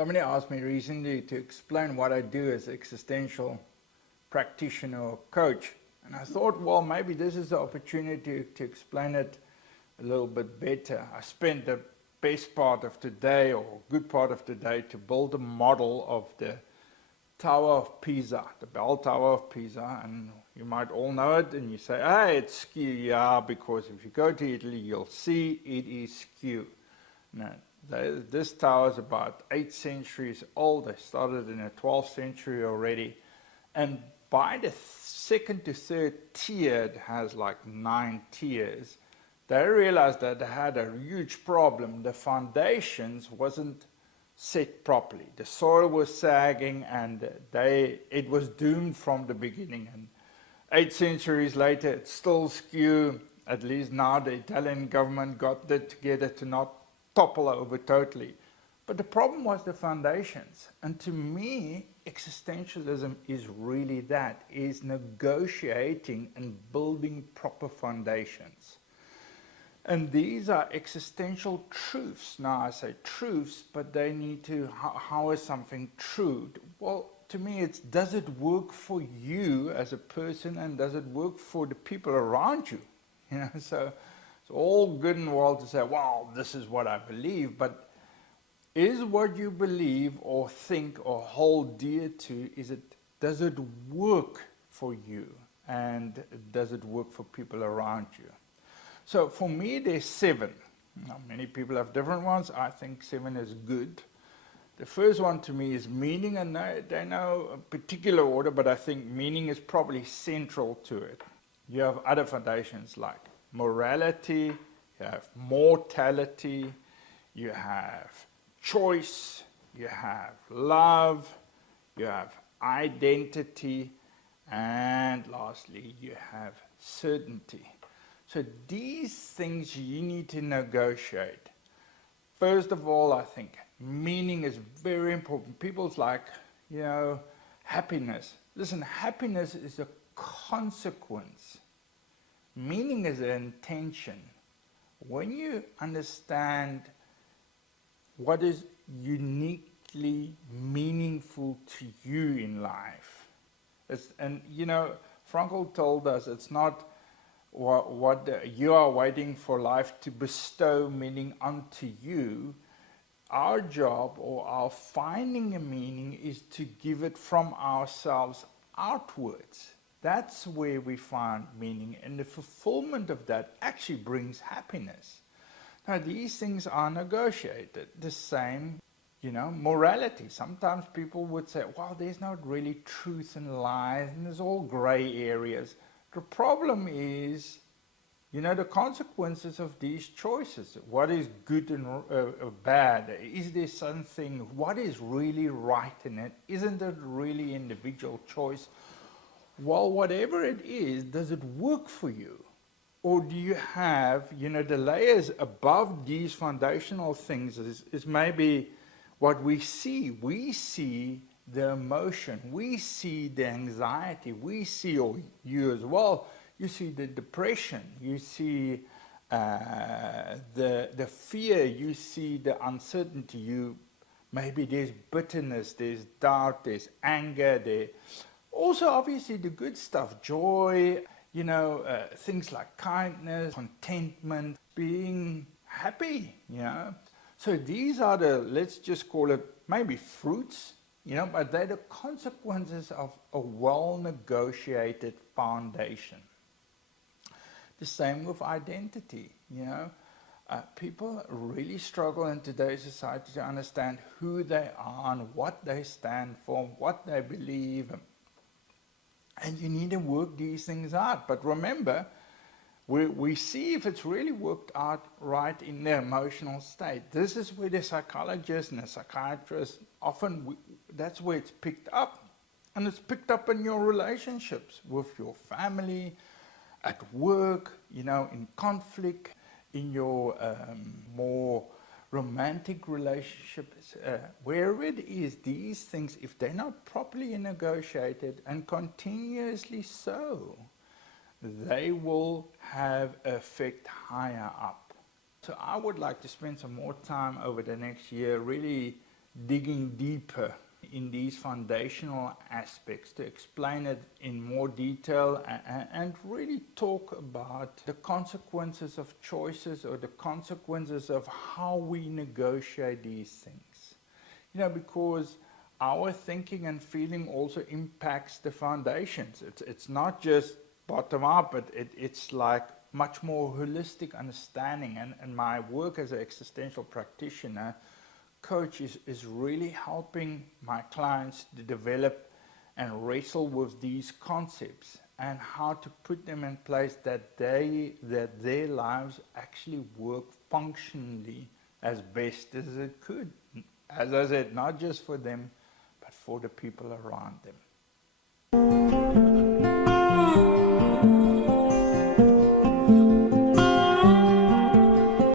Somebody asked me recently to explain what I do as existential practitioner or coach. And I thought, well, maybe this is the opportunity to explain it a little bit better. I spent the best part of today, or good part of today, to build a model of the Tower of Pisa, the Bell Tower of Pisa. And you might all know it, and you say, hey, it's skew. Yeah, because if you go to Italy, you'll see it is skew. Now, this tower is about 8 centuries old. They started in the 12th century already. And by the second to third tier, it has like 9 tiers. They realized that they had a huge problem. The foundations wasn't set properly. The soil was sagging, and it was doomed from the beginning. And 8 centuries later, it's still skew. At least now the Italian government got it together to not topple over totally. But the problem was the foundations. And to me, existentialism is really that, is negotiating and building proper foundations. And these are existential truths. Now I say truths, but they need to, how is something true? Well, to me, it's, does it work for you as a person, and does it work for the people around you? You know, so it's all good and well to say, well, this is what I believe, but is what you believe or think or hold dear to, does it work for you, and does it work for people around you? So for me, there's 7. Now, many people have different ones. I think 7 is good. The first one to me is meaning, and they know a particular order, but I think meaning is probably central to it. You have other foundations like morality, you have mortality, you have choice, you have love, you have identity, and lastly, you have certainty. So these things you need to negotiate. First of all, I think meaning is very important. People's like, you know, happiness. Listen, happiness is a consequence. Meaning is an intention. When you understand what is uniquely meaningful to you in life, and you know, Frankl told us it's not what you are waiting for life to bestow meaning onto you. Our job, or our finding a meaning, is to give it from ourselves outwards. That's where we find meaning, and the fulfillment of that actually brings happiness. Now, these things are negotiated. The same, you know, morality. Sometimes people would say, well, there's not really truth and lies, and there's all gray areas. The problem is, you know, the consequences of these choices. What is good and bad? Is there something, what is really right in it? Isn't it really individual choice? Well, whatever it is, does it work for you? Or do you have, you know, the layers above these foundational things is maybe what we see. We see the emotion, we see the anxiety, we see, or you as well, you see the depression, you see the fear, you see the uncertainty, maybe there's bitterness, there's doubt, there's anger, there also obviously the good stuff, joy, you know, things like kindness, contentment, being happy, you know. So these are the, let's just call it maybe fruits, you know, but they're the consequences of a well-negotiated foundation. The same with identity, you know. People really struggle in today's society to understand who they are and what they stand for, what they believe. And you need to work these things out. But remember, we see if it's really worked out right in their emotional state. This is where the psychologist and the psychiatrist often, that's where it's picked up. And it's picked up in your relationships with your family, at work, you know, in conflict, in your more romantic relationships, wherever it is, these things, if they're not properly negotiated and continuously so, they will have effect higher up. So I would like to spend some more time over the next year really digging deeper in these foundational aspects to explain it in more detail and really talk about the consequences of choices or the consequences of how we negotiate these things. You know, because our thinking and feeling also impacts the foundations. It's not just bottom up, but it's like much more holistic understanding. And my work as an existential practitioner coach is really helping my clients to develop and wrestle with these concepts and how to put them in place that their lives actually work functionally as best as it could. As I said, not just for them, but for the people around them.